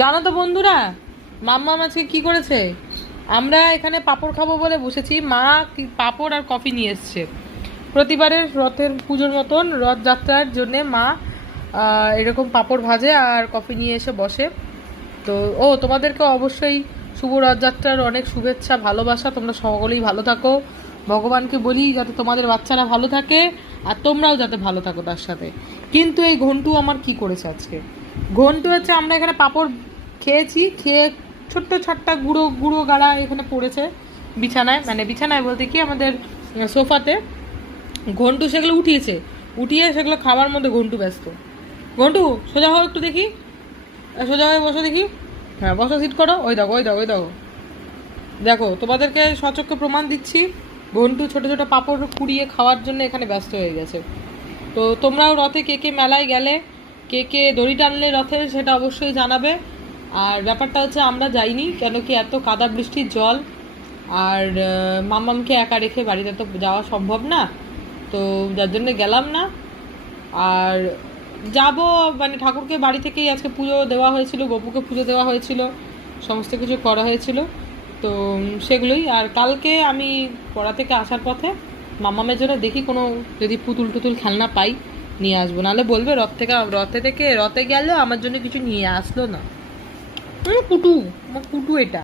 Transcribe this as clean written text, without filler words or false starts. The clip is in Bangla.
জানো তো বন্ধুরা, মাম্মাম আজকে কি করেছে? আমরা এখানে পাঁপড় খাবো বলে বসেছি। মা পাঁপড় আর কফি নিয়ে এসছে। প্রতিবারের রথের পুজোর মতন রথযাত্রার জন্যে মা এরকম পাঁপড় ভাজে আর কফি নিয়ে এসে বসে। তো তোমাদেরকে অবশ্যই শুভ রথযাত্রার অনেক শুভেচ্ছা, ভালোবাসা। তোমরা সকলেই ভালো থাকো। ভগবানকে বলি যাতে তোমাদের বাচ্চারা ভালো থাকে আর তোমরাও যাতে ভালো থাকো তার সাথে। কিন্তু এই ঘন্টু আমার কি করেছে আজকে? ঘন্টু হচ্ছে, আমরা এখানে পাঁপড় খেয়েছি, খেয়ে ছোট্ট ছাট্টা গুঁড়ো গুঁড়ো গাড়া এখানে পড়েছে বিছানায়, মানে বিছানায় বলতে কি আমাদের সোফাতে। ঘন্টু সেগুলো উঠিয়েছে, উঠিয়ে সেগুলো খাওয়ার মধ্যে ঘন্টু ব্যস্ত। ঘন্টু সোজা হও একটু দেখি, সোজা হয়ে বসো দেখি। হ্যাঁ বসো, সিট করো। ওই দেখো, ওই দেখো, ওই দেখো, দেখো তোমাদেরকে সচক্ষে প্রমাণ দিচ্ছি। ঘন্টু ছোটো ছোটো পাঁপড় কুড়িয়ে খাওয়ার জন্য এখানে ব্যস্ত হয়ে গেছে। তো তোমরাও রথে কে কে মেলায় গেলে, কে কে দড়ি টানলে রথে, সেটা অবশ্যই জানাবে। আর ব্যাপারটা হচ্ছে আমরা যাইনি, কেন কি এত কাদা বৃষ্টির জল, আর মাম্মামকে একা রেখে বাড়িতে তো যাওয়া সম্ভব না, তো যার জন্য গেলাম না। আর যাব, মানে ঠাকুরকে বাড়ি থেকেই আজকে পুজো দেওয়া হয়েছিল, গপুকে পুজো দেওয়া হয়েছিল, সমস্ত কিছু করা হয়েছিল। তো সেগুলোই। আর কালকে আমি পড়া থেকে আসার পথে মামামের জন্য দেখি কোনো যদি পুতুল টুতুল খেলনা পাই নিয়ে আসবো, নাহলে বলবে রথে গেলে আমার জন্য কিছু নিয়ে আসলো না। পুটু, আমার পুটু এটা।